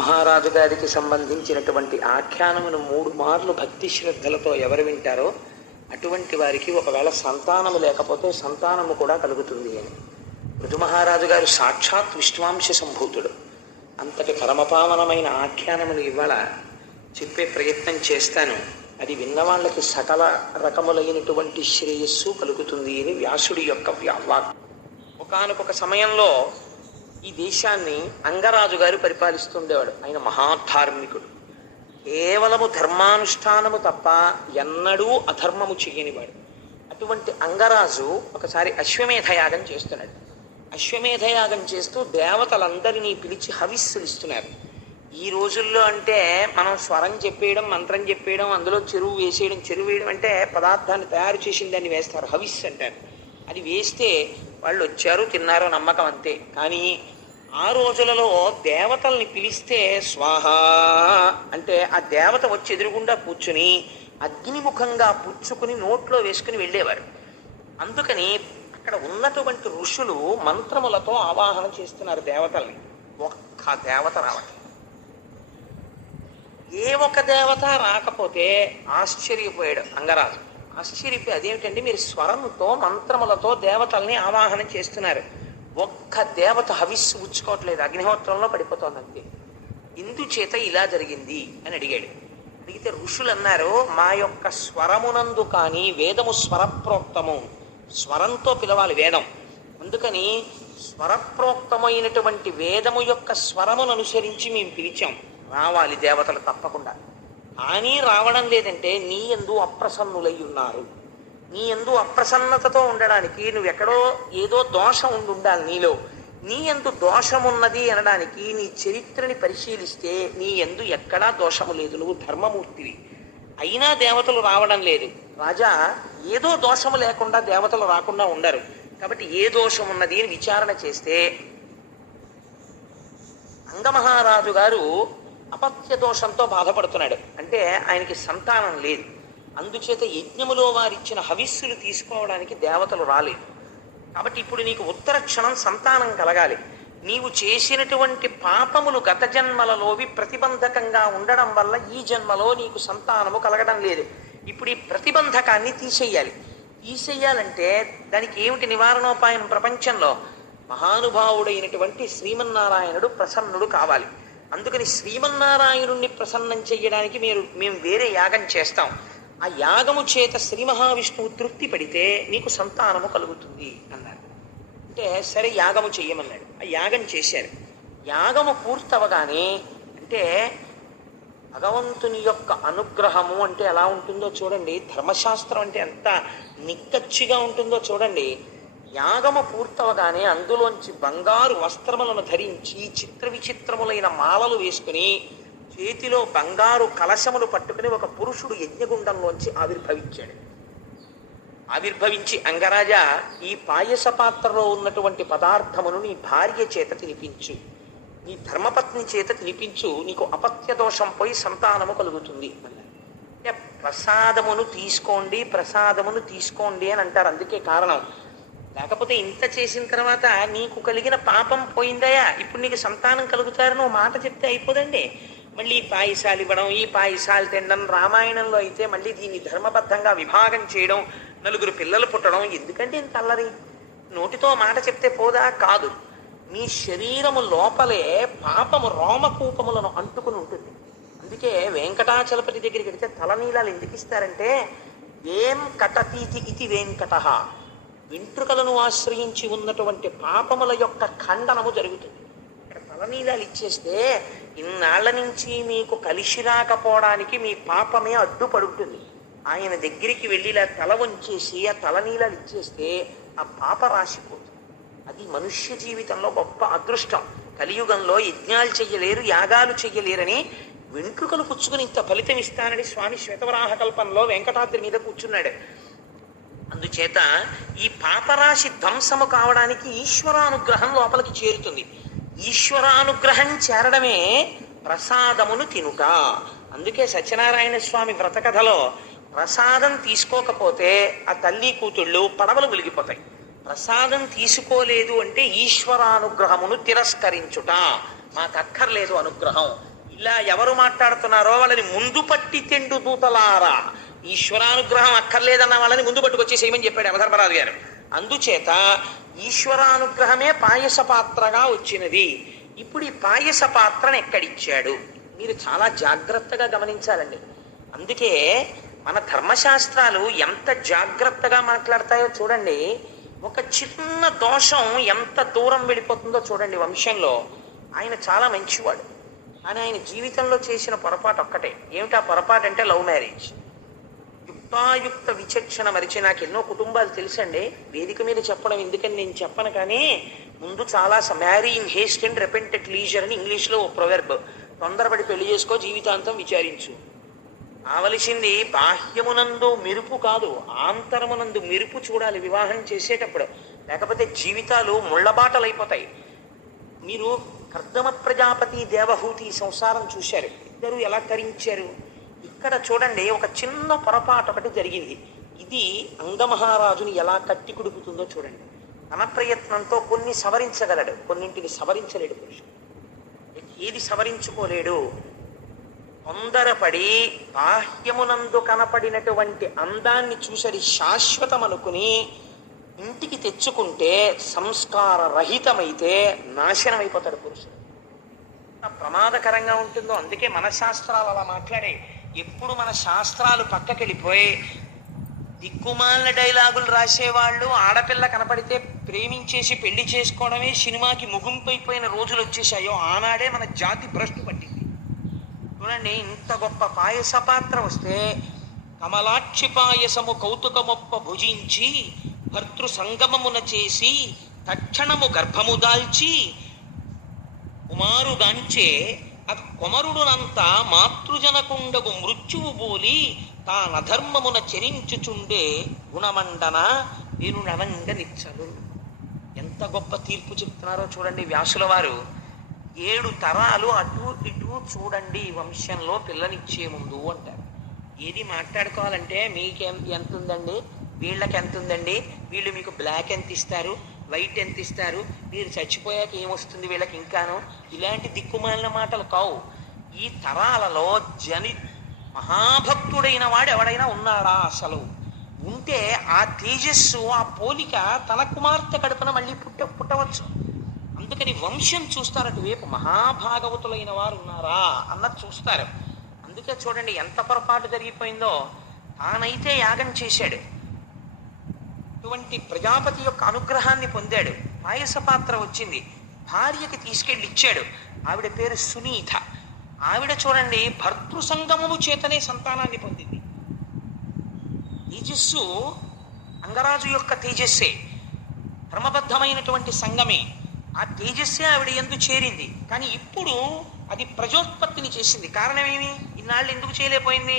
మహారాజు గారికి సంబంధించినటువంటి ఆఖ్యానమును 3 మార్లు భక్తి శ్రద్ధలతో ఎవరు వింటారో అటువంటి వారికి ఒకవేళ సంతానము లేకపోతే సంతానము కూడా కలుగుతుంది అని. మహారాజు గారు సాక్షాత్ విష్ణువాంశ సంభూతుడు. అంతటి పరమపావనమైన ఆఖ్యానమును ఇవాళ చెప్పే ప్రయత్నం చేస్తాను. అది విన్నవాళ్ళకి సకల రకములైనటువంటి శ్రేయస్సు కలుగుతుంది అని వ్యాసుడి యొక్క వాక్. ఒకానొక సమయంలో ఈ దేశాన్ని అంగరాజు గారు పరిపాలిస్తుండేవాడు. ఆయన మహాధార్మికుడు. కేవలము ధర్మానుష్ఠానము తప్ప ఎన్నడూ అధర్మము చెయ్యనివాడు. అటువంటి అంగరాజు ఒకసారి అశ్వమేధయాగం చేస్తున్నాడు. అశ్వమేధయాగం చేస్తూ దేవతలందరినీ పిలిచి హవిస్సులు ఇస్తున్నారు. ఈ రోజుల్లో అంటే మనం స్వరం చెప్పేయడం, మంత్రం చెప్పేయడం, అందులో చెరువు వేయడం అంటే పదార్థాన్ని తయారు చేసిన దాన్ని వేస్తారు, హవిస్సు అంటారు. అది వేస్తే వాళ్ళు వచ్చారు తిన్నారో నమ్మకం అంతే. కానీ ఆ రోజులలో దేవతల్ని పిలిస్తే స్వాహ అంటే ఆ దేవత వచ్చి ఎదురుగుండా కూర్చుని అగ్నిముఖంగా పుచ్చుకుని నోట్లో వేసుకుని వెళ్ళేవారు. అందుకని అక్కడ ఉన్నటువంటి ఋషులు మంత్రములతో ఆవాహన చేస్తున్నారు దేవతల్ని. ఒక్క దేవత రావట్లేదు. ఏ ఒక్క దేవత రాకపోతే ఆశ్చర్యపోయాడు అంగరాజు. ఆశ్చర్యపోయి అదేమిటండి మీరు స్వరంతో మంత్రములతో దేవతల్ని ఆవాహన చేస్తున్నారు, ఒక్క దేవత హవిస్సు పుచ్చుకోవట్లేదు, అగ్నిహోత్రంలో పడిపోతుంది అంతే. ఇందుచేత ఇలా జరిగింది అని అడిగాడు. అడిగితే ఋషులు అన్నారు, మా యొక్క స్వరమునందు కానీ వేదము స్వరప్రోక్తము, స్వరంతో పిలవాలి వేదం. అందుకని స్వరప్రోక్తమైనటువంటి వేదము యొక్క స్వరమును అనుసరించి మేము పిలిచాం, రావాలి దేవతలు తప్పకుండా. కానీ రావడం లేదంటే నీ యందు అప్రసన్నులై ఉన్నారు. నీ యందు అప్రసన్నతతో ఉండడానికి నువ్వెక్కడో ఏదో దోషం ఉండాలి నీలో. నీ యందు దోషమున్నది అనడానికి నీ చరిత్రని పరిశీలిస్తే నీ యందు ఎక్కడా దోషము లేదు, నువ్వు ధర్మమూర్తివి. అయినా దేవతలు రావడం లేదు. రాజా, ఏదో దోషము లేకుండా దేవతలు రాకుండా ఉండరు. కాబట్టి ఏ దోషం ఉన్నది అని విచారణ చేస్తే అంగమహారాజు గారు అపత్య దోషంతో బాధపడుతున్నాడు. అంటే ఆయనకి సంతానం లేదు. అందుచేత యజ్ఞములో వారిచ్చిన హవిస్సులు తీసుకోవడానికి దేవతలు రాలేదు. కాబట్టి ఇప్పుడు నీకు ఉత్తర క్షణం సంతానం కలగాలి. నీవు చేసినటువంటి పాపములు గత జన్మలలోవి ప్రతిబంధకంగా ఉండడం వల్ల ఈ జన్మలో నీకు సంతానము కలగడం లేదు. ఇప్పుడు ఈ ప్రతిబంధకాన్ని తీసేయాలంటే దానికి ఏమిటి నివారణోపాయం? ప్రపంచంలో మహానుభావుడైనటువంటి శ్రీమన్నారాయణుడు ప్రసన్నుడు కావాలి. అందుకని శ్రీమన్నారాయణుణ్ణి ప్రసన్నం చెయ్యడానికి మేము వేరే యాగం చేస్తాం. ఆ యాగము చేత శ్రీ మహావిష్ణువు తృప్తి పడితే నీకు సంతానము కలుగుతుంది అన్నారు. అంటే సరే యాగము చెయ్యమన్నాడు. ఆ యాగం చేశారు. యాగము పూర్తవగానే అంటే భగవంతుని యొక్క అనుగ్రహము అంటే ఎలా ఉంటుందో చూడండి. ధర్మశాస్త్రం అంటే ఎంత నిక్కచ్చిగా ఉంటుందో చూడండి. యాగము పూర్తవగానే అందులోంచి బంగారు వస్త్రములను ధరించి చిత్ర విచిత్రములైన మాలలు వేసుకుని చేతిలో బంగారు కలశములు పట్టుకుని ఒక పురుషుడు యజ్ఞగుండంలోంచి ఆవిర్భవించి అంగరాజా, ఈ పాయస పాత్రలో ఉన్నటువంటి పదార్థమును నీ భార్య చేత తినిపించు, నీ ధర్మపత్ని చేత తినిపించు, నీకు అపత్య దోషం పోయి సంతానము కలుగుతుంది అన్నారు. అంటే ప్రసాదమును తీసుకోండి అని అంటారు. అందుకే కారణం. లేకపోతే ఇంత చేసిన తర్వాత నీకు కలిగిన పాపం పోయిందయా, ఇప్పుడు నీకు సంతానం కలుగుతారని ఓ మాట చెప్తే అయిపోదండి. మళ్ళీ ఈ పాయసాలు ఇవ్వడం, ఈ పాయసాలు తినడం, రామాయణంలో అయితే మళ్ళీ దీన్ని ధర్మబద్ధంగా విభాగం చేయడం, 4 పిల్లలు పుట్టడం, ఎందుకంటే ఇంత అల్లరి? నోటితో మాట చెప్తే పోదా? కాదు. మీ శరీరము లోపలే పాపము రోమకూపములను అంటుకుని ఉంటుంది. అందుకే వెంకటాచలపతి దగ్గరికి వెళితే తలనీలాలు ఎందుకు ఇస్తారంటే వేం కటతీతి ఇది వెంకట, వెంట్రుకలను ఆశ్రయించి ఉన్నటువంటి పాపముల యొక్క ఖండనము జరుగుతుంది. ఇక్కడ తలనీలాలు ఇచ్చేస్తే ఇన్నాళ్ల నుంచి మీకు కలిసి రాకపోవడానికి మీ పాపమే అడ్డుపడుతుంది. ఆయన దగ్గరికి వెళ్ళి ఇలా తల వంచేసి ఆ తలనీలాలు ఇచ్చేస్తే ఆ పాప రాసిపోతుంది. అది మనుష్య జీవితంలో గొప్ప అదృష్టం. కలియుగంలో యజ్ఞాలు చెయ్యలేరు, యాగాలు చెయ్యలేరని వెంట్రుకలు పుచ్చుకుని ఇంత ఫలితం ఇస్తానని స్వామి శ్వేతవరాహ కల్పంలో వెంకటాద్రి మీద కూర్చున్నాడు. అందుచేత ఈ పాపరాశి ధ్వంసము కావడానికి ఈశ్వరానుగ్రహం లోపలికి చేరుతుంది. ఈశ్వరానుగ్రహం చేరడమే ప్రసాదమును తినుట. అందుకే సత్యనారాయణ స్వామి వ్రతకథలో ప్రసాదం తీసుకోకపోతే ఆ తల్లి కూతుళ్ళు పడవలు వెలిగిపోతాయి. ప్రసాదం తీసుకోలేదు అంటే ఈశ్వరానుగ్రహమును తిరస్కరించుట. మాకు అక్కర్లేదు అనుగ్రహం, ఇలా ఎవరు మాట్లాడుతున్నారో వాళ్ళని ముందు పట్టి తెండు దూతలారా, ఈశ్వరానుగ్రహం అక్కర్లేదన్న వాళ్ళని ముందు పట్టుకొచ్చేసేయమని చెప్పాడు యమధర్మరాజు గారు. అందుచేత ఈశ్వరానుగ్రహమే పాయస పాత్రగా వచ్చినది. ఇప్పుడు ఈ పాయస పాత్రను ఎక్కడిచ్చాడు మీరు చాలా జాగ్రత్తగా గమనించాలండి. అందుకే మన ధర్మశాస్త్రాలు ఎంత జాగ్రత్తగా మాట్లాడతాయో చూడండి. ఒక చిన్న దోషం ఎంత దూరం వెళ్ళిపోతుందో చూడండి. వంశంలో ఆయన చాలా మంచివాడు, కానీ ఆయన జీవితంలో చేసిన పొరపాటు ఒక్కటే. ఏమిటా పొరపాటు అంటే లవ్ మ్యారేజ్. యుక్తాయుక్త విచక్షణ మరిచి, నాకు ఎన్నో కుటుంబాలు తెలుసండి, వేదిక మీద చెప్పడం ఎందుకని నేను చెప్పను, కానీ ముందు చాలా marry in Heist and repent at leisure అని ఇంగ్లీష్లో ఓ ప్రొవెర్బ్. తొందరపడి పెళ్లి చేసుకో, జీవితాంతం విచారించు. కావలసింది బాహ్యమునందు మెరుపు కాదు, ఆంతరమునందు మెరుపు చూడాలి వివాహం చేసేటప్పుడు. లేకపోతే జీవితాలు ముళ్ళబాటలైపోతాయి. మీరు కర్దమ ప్రజాపతి దేవహూతి సంసారం చూశారు, ఇద్దరు ఎలా తరించారు. ఇక్కడ చూడండి, ఒక చిన్న పొరపాటు ఒకటి జరిగింది. ఇది అంగమహారాజుని ఎలా కట్టి కుడుపుతుందో చూడండి. తన ప్రయత్నంతో కొన్ని సవరించగలడు, కొన్నింటిని సవరించలేడు పురుషుడు. ఏది సవరించుకోలేడు? తొందరపడి బాహ్యమునందు కనపడినటువంటి అందాన్ని చూసరి శాశ్వతం అనుకుని ఇంటికి తెచ్చుకుంటే సంస్కార రహితమైతే నాశనం అయిపోతాడు పురుషుడు. ప్రమాదకరంగా ఉంటుందో. అందుకే మన శాస్త్రాలు అలా మాట్లాడే. ఎప్పుడు మన శాస్త్రాలు పక్కకెళ్ళిపోయి దిక్కుమాలిన డైలాగులు రాసేవాళ్ళు, ఆడపిల్ల కనపడితే ప్రేమించేసి పెళ్లి చేసుకోవడమే సినిమాకి ముగింపైపోయిన రోజులు వచ్చేసాయో ఆనాడే మన జాతి భ్రష్టు పట్టింది. చూడండి, ఇంత గొప్ప పాయస పాత్ర వస్తే కమలాక్షి పాయసము కౌతుకమొప్ప భుజించి భర్తృ సంగమమున చేసి తక్షణము గర్భము దాల్చి కుమారుగాంచే ఆ కొమరుడునంతా మాతృజనకుండగు మృత్యువు బోలి తానధర్మమున చెరించుచుండే గుణమండన నేను ననంగ నిచ్చలు. ఎంత గొప్ప తీర్పు చెప్తున్నారో చూడండి వ్యాసుల వారు. 7 తరాలు అటు ఇటు చూడండి వంశంలో పిల్లనిచ్చే ముందు అంటారు. ఏది మాట్లాడుకోవాలంటే మీకు ఎంత ఉందండి, వీళ్ళకి ఎంత ఉందండి, వీళ్ళు మీకు బ్లాక్ ఎంత ఇస్తారు, వైట్ ఎంత ఇస్తారు, మీరు చచ్చిపోయాక ఏమొస్తుంది వీళ్ళకి ఇంకాను, ఇలాంటి దిక్కుమాలిన మాటలు కావు. ఈ తరాలలో మహాభక్తుడైన వాడు ఎవడైనా ఉన్నాడా? అసలు ఉంటే ఆ తేజస్సు, ఆ పోలిక తన కుమార్తె కడుపున మళ్ళీ పుట్టవచ్చు. అందుకని వంశం చూస్తారు, అటువైపు మహాభాగవతులైన వారు ఉన్నారా అన్నది చూస్తారు. అందుకే చూడండి ఎంత పొరపాటు జరిగిపోయిందో. తానైతే యాగం చేశాడు, అటువంటి ప్రజాపతి యొక్క అనుగ్రహాన్ని పొందాడు. పాయస పాత్ర వచ్చింది, భార్యకి తీసుకెళ్ళి ఇచ్చాడు. ఆవిడ పేరు సునీత. ఆవిడ చూడండి భర్తృ సంగమము చేతనే సంతానాన్ని పొందింది. తేజస్సు అంగరాజు యొక్క తేజస్సే, క్రమబద్ధమైనటువంటి సంగమే. ఆ తేజస్సే ఆవిడ యందు చేరింది. కానీ ఇప్పుడు అది ప్రజోత్పత్తిని చేసింది. కారణమేమి? ఇన్నాళ్ళు ఎందుకు చేయలేకపోయింది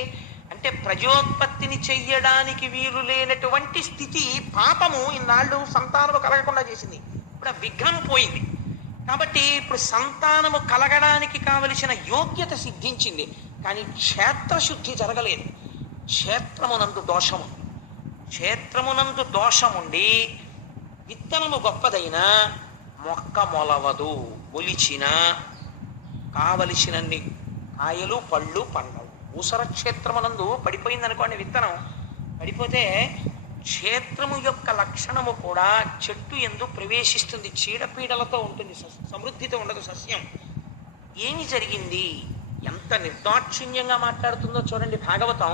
అంటే ప్రజోత్పత్తిని చెయ్యడానికి వీలు లేనటువంటి స్థితి, పాపము ఇన్నాళ్ళు సంతానము కలగకుండా చేసింది. ఇప్పుడు ఆ విఘ్నం పోయింది. కాబట్టి ఇప్పుడు సంతానము కలగడానికి కావలసిన యోగ్యత సిద్ధించింది. కానీ క్షేత్రశుద్ధి జరగలేదు. క్షేత్రమునందు దోషము, క్షేత్రమునందు దోషముండి విత్తనము గొప్పదైనా మొక్క మొలవదు. ఒలిచిన కావలసినన్ని కాయలు పళ్ళు పండవు. ఊసర క్షేత్రమునందు పడిపోయింది అనుకోండి, విత్తనం పడిపోతే క్షేత్రము యొక్క లక్షణము కూడా చెట్టు ఎందు ప్రవేశిస్తుంది, చీడపీడలతో ఉంటుంది, సమృద్ధితో ఉండదు సస్యం. ఏమి జరిగింది? ఎంత నిర్దాక్షిణ్యంగా మాట్లాడుతుందో చూడండి భాగవతం.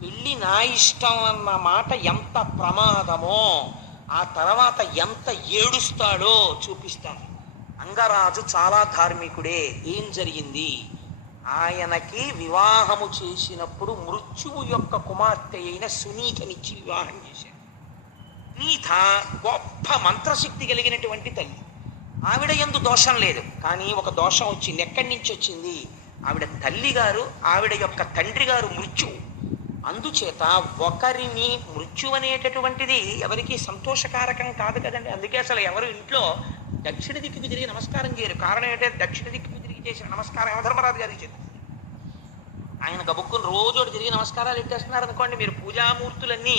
పెళ్ళి నా ఇష్టం అన్న మాట ఎంత ప్రమాదమో, ఆ తర్వాత ఎంత ఏడుస్తాడో చూపిస్తాను. అంగరాజు చాలా ధార్మికుడే. ఏం జరిగింది? ఆయనకి వివాహము చేసినప్పుడు మృత్యువు యొక్క కుమార్తె అయిన సునీతనిచ్చి వివాహం చేశాడు. సునీత గొప్ప మంత్రశక్తి కలిగినటువంటి తల్లి. ఆవిడ యందు దోషం లేదు, కానీ ఒక దోషం వచ్చింది. ఎక్కడి నుంచి వచ్చింది? ఆవిడ తల్లి గారు, ఆవిడ యొక్క తండ్రి గారు మృత్యువు. అందుచేత ఒకరిని మృత్యు అనేటటువంటిది ఎవరికి సంతోషకారకం కాదు కదండి. అందుకే అసలు ఎవరు ఇంట్లో దక్షిణ దిక్కుకు తిరిగి నమస్కారం చేయరు. కారణం ఏంటంటే దక్షిణ దిక్కుకు తిరిగి చేసిన నమస్కారం యమధర్మరాజు గారికి చేస్తారు. ఆయన గబుక్కుని రోజు తిరిగి నమస్కారాలు ఎట్టేస్తున్నారు అనుకోండి, మీరు పూజామూర్తులన్నీ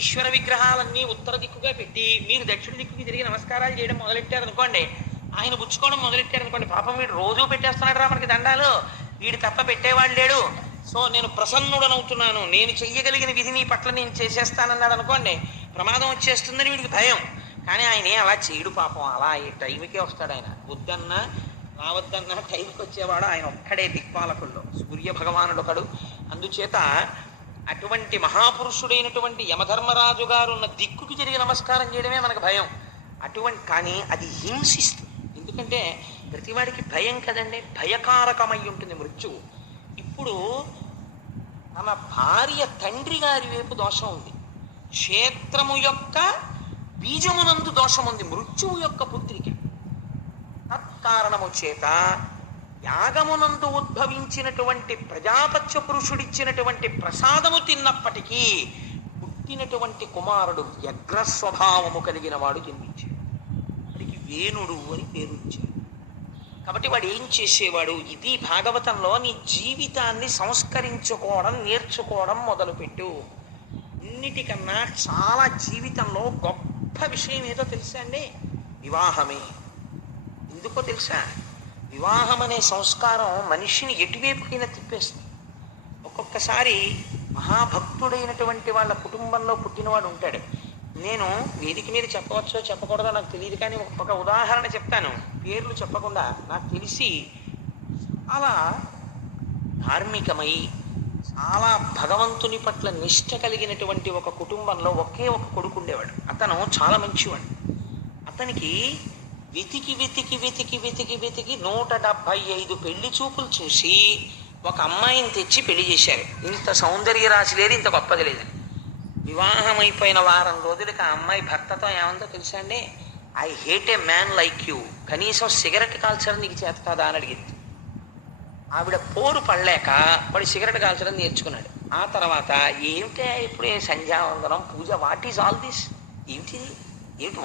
ఈశ్వర విగ్రహాలన్నీ ఉత్తర దిక్కుగా పెట్టి మీరు దక్షిణ దిక్కుకి తిరిగి నమస్కారాలు చేయడం మొదలెట్టారు అనుకోండి, ఆయన పుచ్చుకోవడం మొదలెట్టారు అనుకోండి, పాపం వీడు రోజు పెట్టేస్తున్నాడు రా మనకి దండాలు, వీడు తప్ప పెట్టేవాడు లేడు, సో నేను ప్రసన్నుడనవుతున్నాను, నేను చెయ్యగలిగిన విధి నీ పట్ల నేను చేసేస్తానన్నాడు అనుకోండి, ప్రమాదం వచ్చేస్తుందని వీడికి భయం. కానీ ఆయన అలా చేయడు పాపం, అలా ఈ టైంకే వస్తాడు ఆయన. వద్దన్నా రావద్దన్నా టైంకి వచ్చేవాడు ఆయన ఒక్కడే దిక్పాలకుల్లో, సూర్య భగవానుడు ఒకడు. అందుచేత అటువంటి మహాపురుషుడైనటువంటి యమధర్మరాజు గారు ఉన్న దిక్కుకి తిరిగి నమస్కారం చేయడమే మనకు భయం. అటువంటి కానీ అది హింసిస్తుంది. ఎందుకంటే ప్రతివాడికి భయం కదండి, భయకారకమై ఉంటుంది మృత్యువు. ఇప్పుడు తన భార్య తండ్రి గారి వైపు దోషం ఉంది, క్షేత్రము యొక్క బీజమునందు దోషం ఉంది మృత్యువు యొక్క పుత్రికి. తత్కారణము చేత యాగమునందు ఉద్భవించినటువంటి ప్రజాపత్య పురుషుడిచ్చినటువంటి ప్రసాదము తిన్నప్పటికీ పుట్టినటువంటి కుమారుడు వ్యగ్ర స్వభావము కలిగిన వాడు జన్మించాడు. వాడికి వేణుడు అని పేరు ఇచ్చాడు. కాబట్టి వాడు ఏం చేసేవాడు, ఇది భాగవతంలో నీ జీవితాన్ని సంస్కరించుకోవడం నేర్చుకోవడం మొదలుపెట్టు. అన్నిటికన్నా చాలా జీవితంలో గొప్ప విషయం ఏదో తెలుసా అండి, వివాహమే. ఎందుకో తెలుసా, వివాహం అనే సంస్కారం మనిషిని ఎటువైపుకైనా తిప్పేస్తుంది. ఒక్కొక్కసారి మహాభక్తుడైనటువంటి వాళ్ళ కుటుంబంలో పుట్టినవాడు ఉంటాడు. నేను వేదిక మీద చెప్పవచ్చో చెప్పకూడదో నాకు తెలియదు, కానీ ఒక ఉదాహరణ చెప్తాను, పేర్లు చెప్పకుండా. నాకు తెలిసి అలా ధార్మికమై చాలా భగవంతుని పట్ల నిష్ఠ కలిగినటువంటి ఒక కుటుంబంలో ఒకే ఒక కొడుకు ఉండేవాడు. అతను చాలా మంచివాడు. అతనికి వెతికి వెతికి వెతికి వెతికి వెతికి 175 పెళ్లి చూపులు చూసి ఒక అమ్మాయిని తెచ్చి పెళ్లి చేశారు. ఇంత సౌందర్య రాశి లేదు, ఇంత గొప్పది లేదని. వివాహం అయిపోయిన వారం రోజులకి ఆ అమ్మాయి భర్తతో ఏమందో తెలుసా అండి, I hate A man like you, కనీసం సిగరెట్ కాల్చడం నీకు చేత కాదా అని అడిగింది. ఆవిడ పోరు పడలేక వాడు సిగరెట్ కాల్చడం నేర్చుకున్నాడు. ఆ తర్వాత ఏమిటే ఇప్పుడే సంధ్యావందనం పూజ, వాట్ ఈజ్ ఆల్ దిస్, ఏమిటి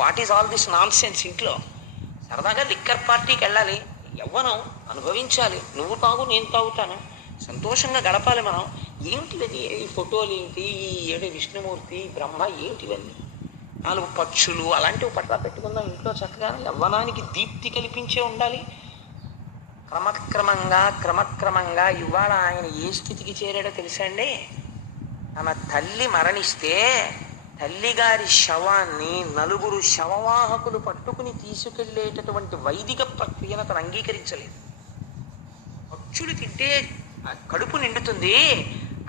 what is all this non sense, ఇంట్లో సరదాగా లిక్కర్ పార్టీకి వెళ్ళాలి, యవ్వనం అనుభవించాలి, నువ్వు తాగు నేను తాగుతాను, సంతోషంగా గడపాలి మనం, ఏమిటివన్నీ ఈ ఫోటోలు ఏంటి, ఏడు విష్ణుమూర్తి బ్రహ్మ ఏమిటివన్నీ, 4 పక్షులు అలాంటివి పట్ల పెట్టుకుందాం ఇంట్లో చక్కగా, యవ్వనానికి దీప్తి కల్పించే ఉండాలి. క్రమక్రమంగా ఇవాళ ఆయన ఏ స్థితికి చేరాడో తెలుసా అండి, తన తల్లి మరణిస్తే తల్లిగారి శవాన్ని 4 శవవాహకులు పట్టుకుని తీసుకెళ్లేటటువంటి వైదిక ప్రక్రియను తను అంగీకరించలేదు. పక్షులు తింటే కడుపు నిండుతుంది,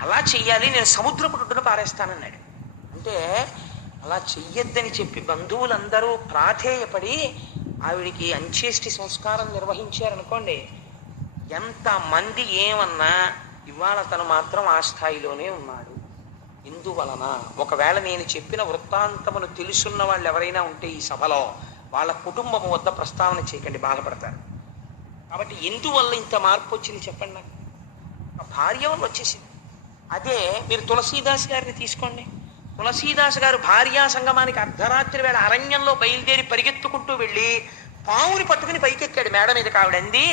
అలా చెయ్యాలి, నేను సముద్రపు ఒడ్డున పారేస్తానన్నాడు. అంటే అలా చెయ్యొద్దని చెప్పి బంధువులందరూ ప్రాధేయపడి ఆవిడికి అంత్యేష్టి సంస్కారం నిర్వహించారనుకోండి, ఎంతమంది ఏమన్నా ఇవాళ తను మాత్రం ఆ స్థాయిలోనే ఉన్నాడు. ఇందువలన ఒకవేళ నేను చెప్పిన వృత్తాంతమును తెలుసున్న వాళ్ళు ఎవరైనా ఉంటే ఈ సభలో, వాళ్ళ కుటుంబం వద్ద ప్రస్తావన చేయకండి, బాధపడతారు. కాబట్టి ఎందువల్ల ఇంత మార్పు వచ్చింది చెప్పండి నాకు, భార్య వల్ల వచ్చేసింది. అదే మీరు తులసీదాస్ గారిని తీసుకోండి. తులసీదాస్ గారు భార్యా సంగమానికి అర్ధరాత్రి వేళ అరణ్యంలో బయలుదేరి పరిగెత్తుకుంటూ వెళ్ళి పావుని పట్టుకుని పైకెక్కాడు మేడ మీద. కావిడంది,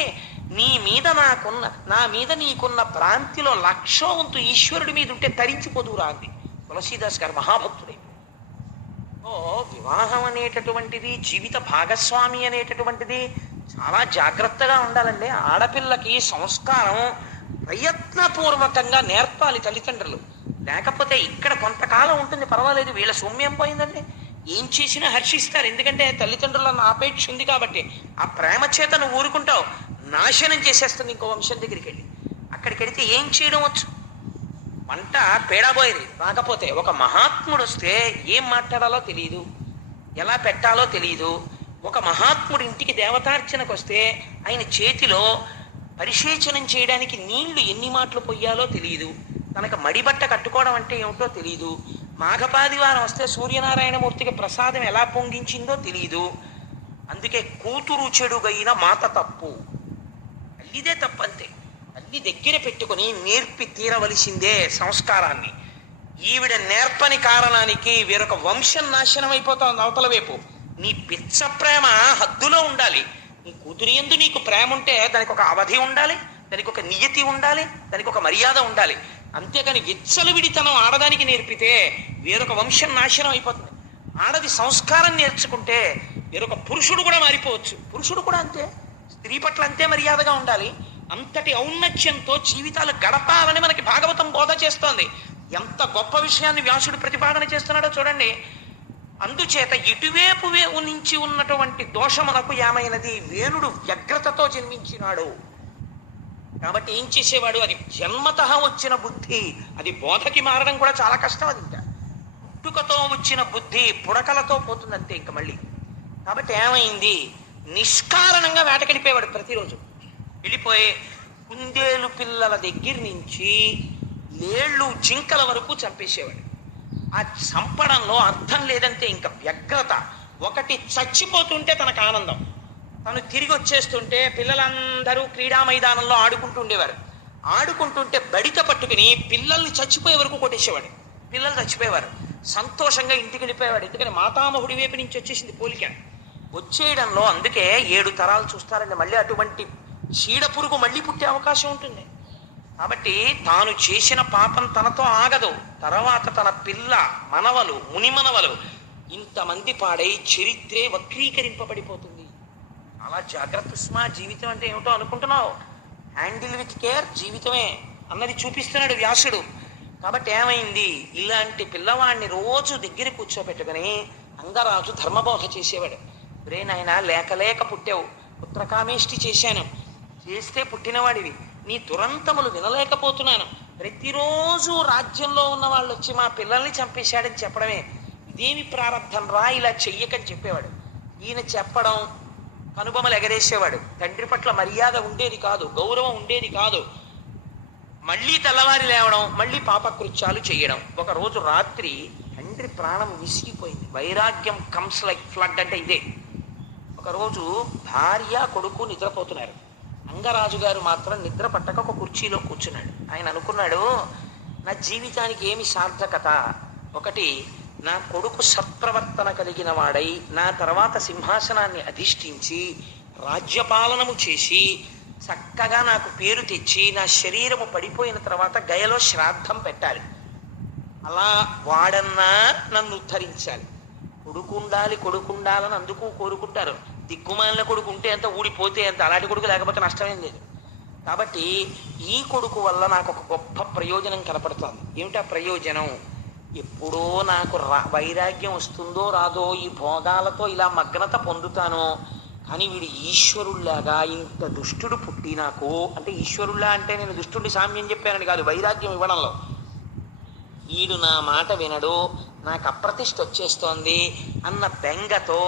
నా మీద నీకున్న భ్రాంతిలో 1,00,000 వంతు ఈశ్వరుడి మీద ఉంటే తరించిపోదురా అంది. తులసీదాస్ గారు మహాభక్తుడే. వివాహం అనేటటువంటిది, జీవిత భాగస్వామి అనేటటువంటిది చాలా జాగ్రత్తగా ఉండాలండి. ఆడపిల్లకి సంస్కారం ప్రయత్నపూర్వకంగా నేర్పాలి తల్లిదండ్రులు. లేకపోతే ఇక్కడ కొంతకాలం ఉంటుంది, పర్వాలేదు, వీళ్ళ సౌమ్యం పోయిందండి, ఏం చేసినా హర్షిస్తారు, ఎందుకంటే తల్లిదండ్రులను ఆపేక్ష ఉంది కాబట్టి. ఆ ప్రేమ చేత నువ్వు ఊరుకుంటావు, నాశనం చేసేస్తుంది ఇంకో వంశం దగ్గరికి వెళ్ళి. అక్కడికి వెళితే ఏం చేయడం వచ్చు, వంట పేడబోయేది. రాకపోతే ఒక మహాత్ముడు వస్తే ఏం మాట్లాడాలో తెలియదు, ఎలా పెట్టాలో తెలియదు. ఒక మహాత్ముడి ఇంటికి దేవతార్చనకు వస్తే ఆయన చేతిలో పరిశేచనం చేయడానికి నీళ్లు ఎన్ని మాటలు పొయ్యాలో తెలియదు, తనకు మడిబట్ట కట్టుకోవడం అంటే ఏమిటో తెలియదు, మాఘపాదివారం వస్తే సూర్యనారాయణమూర్తికి ప్రసాదం ఎలా పొంగించిందో తెలియదు. అందుకే కూతురు చెడుగైన మాత తప్పు, తల్లిదే తప్పు అంతే. తల్లి దగ్గర పెట్టుకుని నేర్పి తీరవలసిందే సంస్కారాన్ని. ఈవిడ నేర్పని కారణానికి వేరొక వంశం నాశనం అయిపోతుంది అవతల వైపు. నీ పిచ్చ ప్రేమ హద్దులో ఉండాలి. నీ కూతురి యందు నీకు ప్రేమ ఉంటే దానికి ఒక అవధి ఉండాలి, దానికి ఒక నియతి ఉండాలి, దానికి ఒక మర్యాద ఉండాలి. అంతేకాని విచ్చలవిడితనం ఆడదానికి నేర్పితే వేరొక వంశం నాశనం అయిపోతుంది. ఆడది సంస్కారం నేర్చుకుంటే వేరొక పురుషుడు కూడా మారిపోవచ్చు. పురుషుడు కూడా అంతే, స్త్రీ పట్ల అంతే మర్యాదగా ఉండాలి, అంతటి ఔన్నత్యంతో జీవితాలు గడపాలని మనకి భాగవతం బోధ చేస్తోంది. ఎంత గొప్ప విషయాన్ని వ్యాసుడు ప్రతిపాదన చేస్తున్నాడో చూడండి. అందుచేత ఇటువైపు నుంచి ఉన్నటువంటి దోషమునకు ఏమైనది, వేణుడు వ్యగ్రతతో జన్మించినాడు కాబట్టి ఏం చేసేవాడు, అది జన్మత వచ్చిన బుద్ధి, అది బోధకి మారడం కూడా చాలా కష్టం. అది ఇంకా పుట్టుకతో వచ్చిన బుద్ధి పుడకలతో పోతుందంతే ఇంక మళ్ళీ. కాబట్టి ఏమైంది, నిష్కారణంగా వేటకెళ్ళిపోయేవాడు ప్రతిరోజు. వెళ్ళిపోయి కుందేలు పిల్లల దగ్గర నుంచి లేళ్ళు జింకల వరకు చంపేసేవాడు. ఆ చంపడంలో అర్థం లేదంటే ఇంకా వ్యగ్రత. ఒకటి చచ్చిపోతుంటే తనకు ఆనందం, తను తిరిగి వచ్చేస్తుంటే పిల్లలందరూ క్రీడా మైదానంలో ఆడుకుంటూ ఉండేవారు. ఆడుకుంటుంటే బడిత పట్టుకుని పిల్లల్ని చచ్చిపోయే వరకు కొట్టేసేవాడు. పిల్లలు చచ్చిపోయేవారు, సంతోషంగా ఇంటికి వెళ్ళిపోయేవాడు. ఎందుకని మాతామహుడి వైపు నుంచి వచ్చేసింది పోలిక. వచ్చేయడంలో అందుకే 7 తరాలు చూస్తారండి. మళ్ళీ అటువంటి చీడ పురుగు మళ్ళీ పుట్టే అవకాశం ఉంటుంది. కాబట్టి తాను చేసిన పాపం తనతో ఆగదు, తర్వాత తన పిల్ల మనవలు మునిమనవలు ఇంతమంది పాడై చరిత్రే వక్రీకరింపబడిపోతుంది. అలా జాగ్రత్త స్మా. జీవితం అంటే ఏమిటో అనుకుంటున్నావు, హ్యాండిల్ విత్ కేర్ జీవితమే అన్నది చూపిస్తున్నాడు వ్యాసుడు. కాబట్టి ఏమైంది, ఇలాంటి పిల్లవాడిని రోజు దగ్గర కూర్చోబెట్టుకుని అంగరాజు ధర్మబోధ చేసేవాడు. రే నాయనా, లేక లేక పుట్టావు, పుత్రకామేష్టి చేశాను, చేస్తే పుట్టినవాడివి, నీ దురంతములు వినలేకపోతున్నాను. ప్రతిరోజు రాజ్యంలో ఉన్న వాళ్ళు వచ్చి మా పిల్లల్ని చంపేశాడని చెప్పడమే, ఇదేమి ప్రారంధం రా, ఇలా చెయ్యకని చెప్పేవాడు. ఈయన చెప్పడం, కనుబొమలు ఎగరేసేవాడు. తండ్రి పట్ల మర్యాద ఉండేది కాదు, గౌరవం ఉండేది కాదు. మళ్ళీ తెల్లవారి లేవడం, మళ్ళీ పాపకృత్యాలు చేయడం. ఒకరోజు రాత్రి తండ్రి ప్రాణం విసిగిపోయింది. వైరాగ్యం కమ్స్ లైక్ ఫ్లడ్ అంటే ఇదే. ఒకరోజు భార్య కొడుకు నిద్రపోతున్నారు. అంగరాజు గారు మాత్రం నిద్ర పట్టక ఒక కుర్చీలో కూర్చున్నాడు. ఆయన అనుకున్నాడు, నా జీవితానికి ఏమి సార్థకత, ఒకటి నా కొడుకు సత్ప్రవర్తన కలిగిన వాడై నా తర్వాత సింహాసనాన్ని అధిష్ఠించి రాజ్యపాలనము చేసి చక్కగా నాకు పేరు తెచ్చి నా శరీరము పడిపోయిన తర్వాత గయలో శ్రాద్ధం పెట్టాలి. అలా వాడన్నా నన్ను ఉద్ధరించాలి. కొడుకుండాలని అందుకు కోరుకుంటారు. దిక్కుమాలిన కొడుకు ఉంటే ఎంత, ఊడిపోతే ఎంత, అలాంటి కొడుకు లేకపోతే నష్టమేం లేదు. కాబట్టి ఈ కొడుకు వల్ల నాకు ఒక గొప్ప ప్రయోజనం కనపడుతోంది. ఏమిటా ప్రయోజనం, ఎప్పుడో నాకు వైరాగ్యం వస్తుందో రాదో, ఈ భోగాలతో ఇలా మగ్నత పొందుతానో, కానీ వీడు ఈశ్వరుల్లాగా ఇంత దుష్టుడు పుట్టి నాకు, అంటే ఈశ్వరుల్లా అంటే నేను దుష్టుడి సామ్యం చెప్పానని కాదు, వైరాగ్యం ఇవ్వడంలో, వీడు నా మాట వినడు, నాకు అప్రతిష్ఠ వచ్చేస్తోంది అన్న బెంగతో,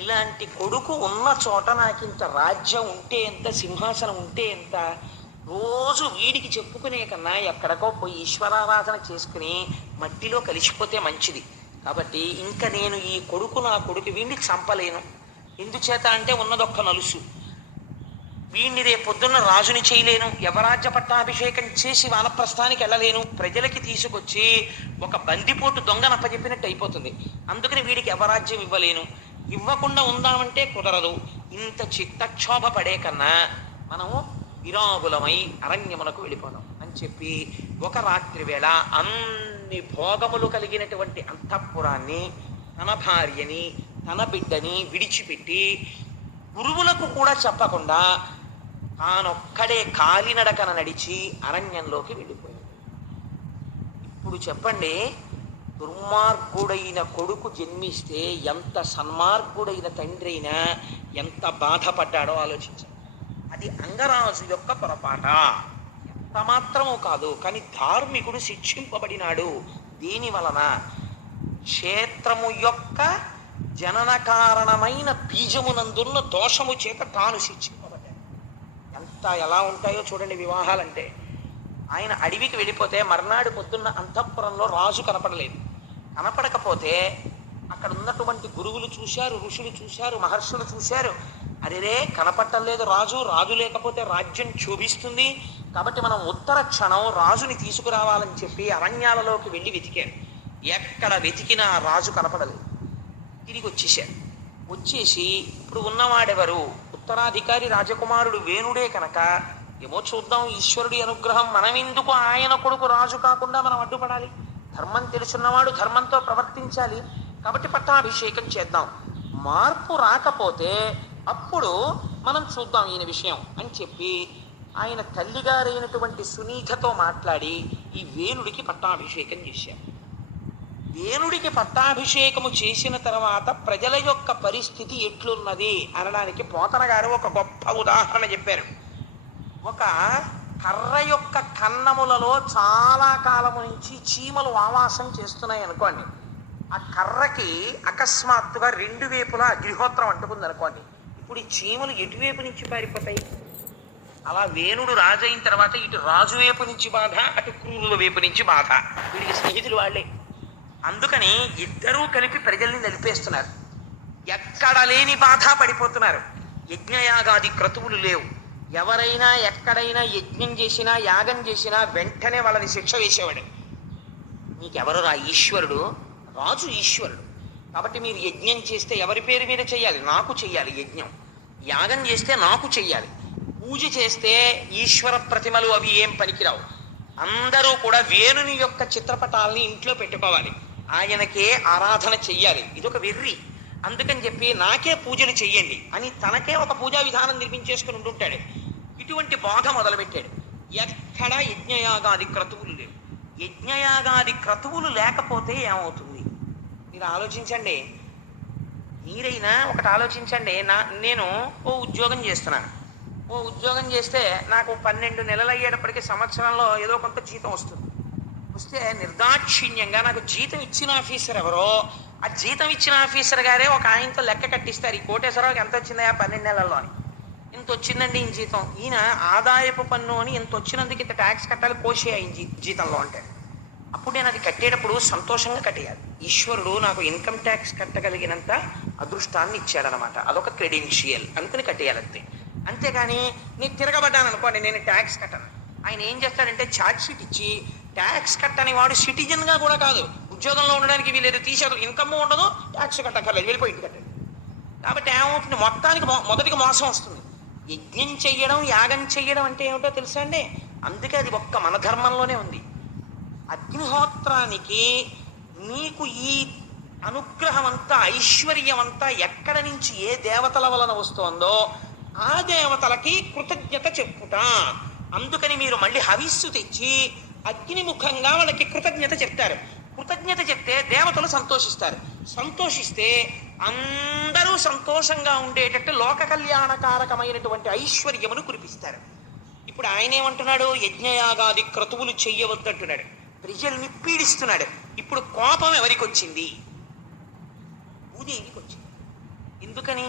ఇలాంటి కొడుకు ఉన్న చోట నాకు ఇంత రాజ్యం ఉంటే ఎంత, సింహాసనం ఉంటే ఎంత, రోజు వీడికి చెప్పుకునే కన్నా ఎక్కడికో పోయి ఈశ్వరారాధన చేసుకుని మట్టిలో కలిసిపోతే మంచిది. కాబట్టి ఇంకా నేను ఈ కొడుకు, నా కొడుకు వీడిని చంపలేను. ఎందుచేత అంటే ఉన్నదొక్క నలుసు, వీడిని రేపొద్దున్న రాజుని చేయలేను, యవరాజ్య పట్టాభిషేకం చేసి వానప్రస్థానికి వెళ్ళలేను, ప్రజలకి తీసుకొచ్చి ఒక బందిపోటు దొంగనప్పచెప్పినట్టు అయిపోతుంది. అందుకని వీడికి యవరాజ్యం ఇవ్వలేను, ఇవ్వకుండా ఉందామంటే కుదరదు. ఇంత చిత్తక్షోభ పడే కన్నా మనము విరాగులమై అరణ్యములకు వెళ్ళిపోదాం అని చెప్పి ఒక రాత్రి వేళ అన్ని భోగములు కలిగినటువంటి అంతఃపురాన్ని, తన భార్యని, తన బిడ్డని విడిచిపెట్టి గురువులకు కూడా చెప్పకుండా తానొక్కడే కాలినడకన నడిచి అరణ్యంలోకి వెళ్ళిపోయాడు. ఇప్పుడు చెప్పండి, దుర్మార్గుడైన కొడుకు జన్మిస్తే ఎంత సన్మార్గుడైన తండ్రి అయినా ఎంత బాధపడ్డాడో ఆలోచించండి. అది అంగరాజు యొక్క పొరపాట, ఎంత మాత్రమూ కాదు. కానీ ధార్మికుడు శిక్షింపబడినాడు. దీని వలన క్షేత్రము యొక్క జనన కారణమైన బీజమునందున్న దోషము చేత తాను శిక్షింపబడ్డాడు. ఎంత ఎలా ఉంటాయో చూడండి వివాహాలంటే. ఆయన అడవికి వెళ్ళిపోతే మర్నాడు పొద్దున్న అంతఃపురంలో రాజు కనపడలేదు. కనపడకపోతే అక్కడ ఉన్నటువంటి గురువులు చూశారు, ఋషులు చూశారు, మహర్షులు చూశారు. అరేరే కనపడటం లేదు రాజు, రాజు లేకపోతే రాజ్యం క్షోభిస్తుంది, కాబట్టి మనం ఉత్తర క్షణం రాజుని తీసుకురావాలని చెప్పి అరణ్యాలలోకి వెళ్ళి వెతికారు. ఎక్కడ వెతికినా రాజు కనపడలేదు. తిరిగి వచ్చేసారు. వచ్చేసి ఇప్పుడు ఉన్నవాడెవరు, ఉత్తరాధికారి రాజకుమారుడు వేణుడే కనుక ఏమో చూద్దాం, ఈశ్వరుడి అనుగ్రహం, మనమెందుకు ఆయన కొడుకు రాజు కాకుండా మనం అడ్డుపడాలి, ధర్మం తెలుసున్నవాడు ధర్మంతో ప్రవర్తించాలి, కాబట్టి పట్టాభిషేకం చేద్దాం, మార్పు రాకపోతే అప్పుడు మనం చూద్దాం ఈయన విషయం అని చెప్పి ఆయన తల్లిగారైనటువంటి సునీతతో మాట్లాడి ఈ వేణుడికి పట్టాభిషేకం చేశారు. వేణుడికి పట్టాభిషేకము చేసిన తర్వాత ప్రజల యొక్క పరిస్థితి ఎట్లున్నది అనడానికి పోతన గారు ఒక గొప్ప ఉదాహరణ చెప్పారు. ఒక కర్ర యొక్క కన్నములలో చాలా కాలము నుంచి చీమలు ఆవాసం చేస్తున్నాయి అనుకోండి. ఆ కర్రకి అకస్మాత్తుగా రెండు వైపులా అగ్నిహోత్రం అంటుకుంది అనుకోండి. ఇప్పుడు ఈ చీమలు ఎటువైపు నుంచి పారిపోతాయి? అలా వేణుడు రాజు అయిన తర్వాత ఇటు రాజు వైపు నుంచి బాధ, అటు క్రూరుల వైపు నుంచి బాధ. వీడికి స్నేహితులు వాళ్ళే. అందుకని ఇద్దరూ కలిపి ప్రజల్ని నలిపేస్తున్నారు. ఎక్కడ లేని బాధ పడిపోతున్నారు. యజ్ఞయాగాది క్రతువులు లేవు. ఎవరైనా ఎక్కడైనా యజ్ఞం చేసినా యాగం చేసినా వెంటనే వాళ్ళని శిక్ష వేసేవాడు. మీకెవరు రా ఈశ్వరుడు? రాజు ఈశ్వరుడు. కాబట్టి మీరు యజ్ఞం చేస్తే ఎవరి పేరు మీద చెయ్యాలి? నాకు చెయ్యాలి యజ్ఞం. యాగం చేస్తే నాకు చెయ్యాలి. పూజ చేస్తే ఈశ్వర ప్రతిమలు అవి ఏం పనికిరావు. అందరూ కూడా వేణుని యొక్క చిత్రపటాలని ఇంట్లో పెట్టుకోవాలి. ఆయనకే ఆరాధన చెయ్యాలి. ఇదొక వెర్రి. అందుకని చెప్పి నాకే పూజలు చెయ్యండి అని తనకే ఒక పూజా విధానం నిర్మించేసుకుని ఉంటుంటాడు. ఇటువంటి బాధ మొదలుపెట్టాడు. ఎక్కడా యజ్ఞయాగాది క్రతువులు లేవు. యజ్ఞయాగాది క్రతువులు లేకపోతే ఏమవుతుంది? మీరు ఆలోచించండి. మీరైనా ఒకటి ఆలోచించండి. నేను ఓ ఉద్యోగం చేస్తున్నాను. ఓ ఉద్యోగం చేస్తే నాకు 12 నెలలు అయ్యేటప్పటికీ సంవత్సరంలో ఏదో కొంత జీతం వస్తుంది. వస్తే నిర్దాక్షిణ్యంగా నాకు జీతం ఇచ్చిన ఆఫీసర్ ఎవరో, ఆ జీతం ఇచ్చిన ఆఫీసర్ గారే ఒక ఆయనతో లెక్క కట్టిస్తారు. ఈ కోటేశ్వరరావుకి ఎంత వచ్చిందా 12 నెలల్లో అని. ఇంత వచ్చిందండి ఈయన జీతం. ఈయన ఆదాయపు పన్ను అని ఇంత వచ్చినందుకు ఇంత ట్యాక్స్ కట్టాలి, కోసే ఆయన జీతంలో అంటే. అప్పుడు నేను అది కట్టేటప్పుడు సంతోషంగా కట్టేయాలి. ఈశ్వరుడు నాకు ఇన్కమ్ ట్యాక్స్ కట్టగలిగినంత అదృష్టాన్ని ఇచ్చాడనమాట. అదొక క్రెడెన్షియల్ అనుకుని కట్టేయాలంతే. అంతేగాని నేను తిరగబడ్డాను అనుకోండి, నేను ట్యాక్స్ కట్టను. ఆయన ఏం చేస్తాడంటే ఛార్జ్ షీట్ ఇచ్చి ట్యాక్స్ కట్టని వాడు సిటిజన్గా కూడా కాదు, ఉద్యోగంలో ఉండడానికి వీలేదు, తీసేది ఇన్కమ్ ఉండదు, ట్యాక్స్ కట్టక్కర్లేదు, వెళ్ళిపోయి ఇంటి కట్టండి. కాబట్టి ఏమవుతుంది? మొత్తానికి మొదటికి మోసం వస్తుంది. యజ్ఞం చెయ్యడం యాగం చెయ్యడం అంటే ఏమిటో తెలుసా అండి? అందుకే అది ఒక్క మన ధర్మంలోనే ఉంది. అగ్నిహోత్రానికి నీకు ఈ అనుగ్రహం అంతా ఐశ్వర్యం అంతా ఎక్కడి నుంచి ఏ దేవతల వలన వస్తోందో ఆ దేవతలకి కృతజ్ఞత చెప్పుట. అందుకని మీరు మళ్ళీ హవిస్సు తెచ్చి అగ్నిముఖంగా వాళ్ళకి కృతజ్ఞత చెప్తారు. కృతజ్ఞత చెప్తే దేవతలు సంతోషిస్తారు. సంతోషిస్తే అందరూ సంతోషంగా ఉండేటట్టు లోక కళ్యాణకారకమైనటువంటి ఐశ్వర్యమును కురిపిస్తారు. ఇప్పుడు ఆయన ఏమంటున్నాడు? యజ్ఞయాగాది క్రతువులు చెయ్యవద్దంటున్నాడు. ప్రజల్ని పీడిస్తున్నాడు. ఇప్పుడు కోపం ఎవరికి వచ్చింది? భూదేవికి వచ్చింది. ఎందుకని?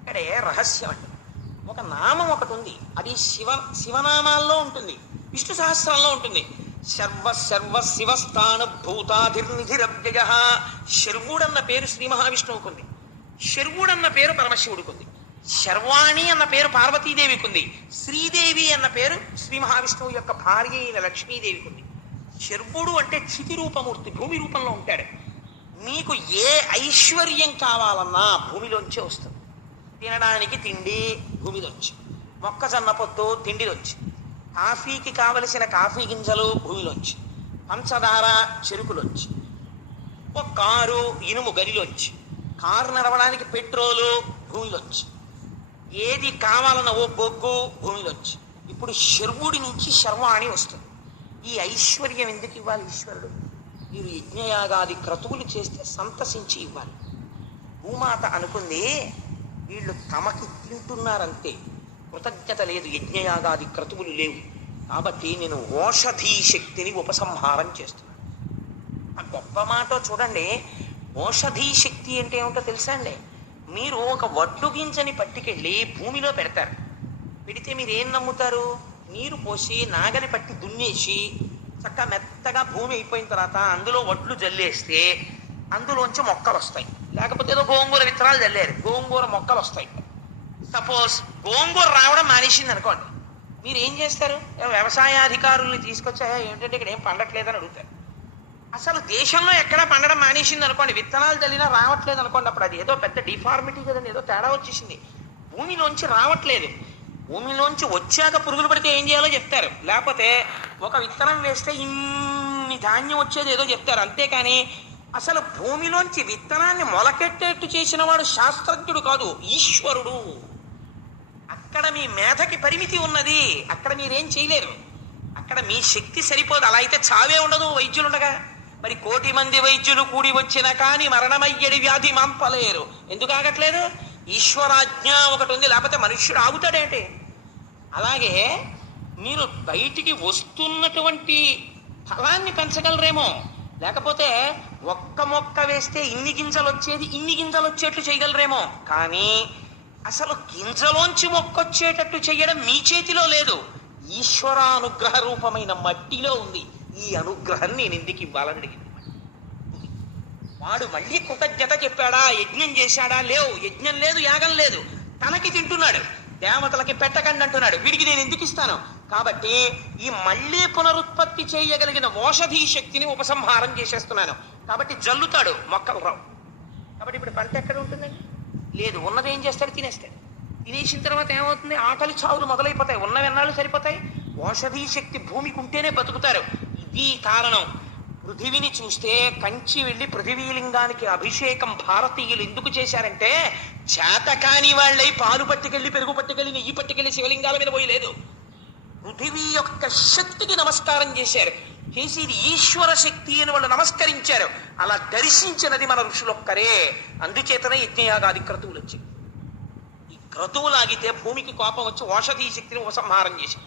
ఇక్కడే రహస్యం అండి. ఒక నామం ఒకటి ఉంది. అది శివనామాల్లో ఉంటుంది, విష్ణు సహస్రంలో ఉంటుంది. సర్వ శివస్థాన భూతాధిర్నిధిరవ్యయ. శర్వుడన్న పేరు శ్రీ మహావిష్ణువుకు ఉంది. శర్వుడన్న పేరు పరమశివుడికి ఉంది. శర్వాణి అన్న పేరు పార్వతీదేవికి ఉంది. శ్రీదేవి అన్న పేరు శ్రీ మహావిష్ణువు యొక్క భార్య అయిన లక్ష్మీదేవికి ఉంది. శర్వుడు అంటే చితి రూపమూర్తి, భూమి రూపంలో ఉంటాడు. మీకు ఏ ఐశ్వర్యం కావాలన్నా భూమిలోంచే వస్తుంది. తినడానికి తిండి భూమిలోంచి, మొక్కజొన్న పొత్తు తిండిలోంచి, కాఫీకి కావలసిన కాఫీ గింజలు భూమిలోంచి, పంచదార చెరుకులోంచి, ఒక కారు ఇనుము గనిలోంచి, కారు నడవడానికి పెట్రోలు భూమిలోంచి, ఏది కావాలన్న ఓ బొగ్గు భూమిలోంచి. ఇప్పుడు శర్వుడి నుంచి శర్వాణి వస్తుంది. ఈ ఐశ్వర్యం ఎందుకు ఇవ్వాలి ఈశ్వరుడు? మీరు యజ్ఞయాగాది క్రతువులు చేస్తే సంతసించి ఇవ్వాలి. భూమాత అనుకుంది వీళ్ళు తమకి తింటున్నారంతే, కృతజ్ఞత లేదు, యజ్ఞయాగాది క్రతువులు లేవు, కాబట్టి నేను ఓషధీ శక్తిని ఉపసంహారం చేస్తున్నాను. ఆ గొప్ప మాట చూడండి. ఓషధీ శక్తి అంటే ఏమిటో తెలుసా అండి? మీరు ఒక వడ్లు గింజని పట్టుకెళ్ళి భూమిలో పెడతారు. పెడితే మీరు ఏం నమ్ముతారు? నీరు పోసి నాగలి పట్టి దున్నేసి చక్కగా మెత్తగా భూమి అయిపోయిన తర్వాత అందులో వడ్లు జల్లేస్తే అందులోంచి మొక్కలు వస్తాయి. లేకపోతే ఏదో గోంగూర విత్తనాలు జల్లారు, గోంగూర మొక్కలు వస్తాయి. సపోజ్ గోంగూర రావడం మానేసింది అనుకోండి, మీరు ఏం చేస్తారు? వ్యవసాయ అధికారుల్ని తీసుకొచ్చాయా ఏంటంటే ఇక్కడ ఏం పండట్లేదని అడుగుతారు. అసలు దేశంలో ఎక్కడా పండడం మానేసింది అనుకోండి, విత్తనాలు చల్లినా రావట్లేదు అనుకోండి, అప్పుడు అది ఏదో పెద్ద డిఫార్మిటీ కదండి, ఏదో తేడా వచ్చేసింది. భూమిలోంచి రావట్లేదు. భూమిలోంచి వచ్చాక పురుగులు పడితే ఏం చేయాలో చెప్తారు. లేకపోతే ఒక విత్తనం వేస్తే ఇన్ని ధాన్యం వచ్చేది ఏదో చెప్తారు. అంతేకాని అసలు భూమిలోంచి విత్తనాన్ని మొలకెట్టేట్టు చేసిన వాడు శాస్త్రజ్ఞుడు కాదు, ఈశ్వరుడు. అక్కడ మీ మేధకి పరిమితి ఉన్నది, అక్కడ మీరేం చేయలేరు, అక్కడ మీ శక్తి సరిపోదు. అలా అయితే చావే ఉండదు వైద్యులు ఉండగా. మరి 1,000,000 మంది వైద్యులు కూడి వచ్చిన కానీ మరణమయ్యడి వ్యాధి మాంపలేరు. ఎందుకు ఆగట్లేదు? ఈశ్వరాజ్ఞ ఒకటి ఉంది, లేకపోతే మనుష్యుడు ఆగుతాడేంటి? అలాగే మీరు బయటికి వస్తున్నటువంటి ఫలాన్ని పెంచగలరేమో, లేకపోతే ఒక్క మొక్క వేస్తే ఇన్ని గింజలు వచ్చేది ఇన్ని గింజలు వచ్చేట్లు చేయగలరేమో, కానీ అసలు గింజలోంచి మొక్కొచ్చేటట్టు చెయ్యడం మీ చేతిలో లేదు, ఈశ్వరానుగ్రహ రూపమైన మట్టిలో ఉంది. ఈ అనుగ్రహం నేను ఎందుకు ఇవ్వాలని అడిగింది. వాడు మళ్ళీ కృతజ్ఞత చెప్పాడా? యజ్ఞం చేశాడా? లేవు. యజ్ఞం లేదు, యాగం లేదు, తనకి తింటున్నాడు, దేవతలకి పెట్టకండి అంటున్నాడు. వీడికి నేను ఎందుకు ఇస్తాను? కాబట్టి ఈ మళ్ళీ పునరుత్పత్తి చేయగలిగిన ఓషధీ శక్తిని ఉపసంహారం చేసేస్తున్నాను. కాబట్టి జల్లుతాడు, మొక్కలు రావు. కాబట్టి ఇప్పుడు పంట ఎక్కడ ఉంటుందండి? లేదు. ఉన్నది ఏం చేస్తాడు? తినేస్తాడు. తినేసిన తర్వాత ఏమవుతుంది? ఆకలి చావులు మొదలైపోతాయి. ఉన్నవి ఎన్నాళ్ళు సరిపోతాయి? ఓషధీ శక్తి భూమికి ఉంటేనే బతుకుతారు. ఇది కారణం. పృథివిని చూస్తే కంచి వెళ్ళి పృథివీలింగానికి అభిషేకం భారతీయులు ఎందుకు చేశారంటే, చేతకాని వాళ్ళై పాలు పట్టుకెళ్ళి పెరుగు పట్టుకెళ్ళి నెయ్యి పట్టుకెళ్ళి శివలింగాల మీద పోయి లేదు, పృథివీ యొక్క శక్తికి నమస్కారం చేశారు. చేసి ఇది ఈశ్వర శక్తి అని వాళ్ళు నమస్కరించారు. అలా దర్శించినది మన ఋషులొక్కరే. అందుచేతనే యజ్ఞయాగాది క్రతువులు వచ్చాయి. ఈ క్రతువులాగితే భూమికి కోపం వచ్చి ఓషధీ శక్తిని ఉపసంహారం చేసి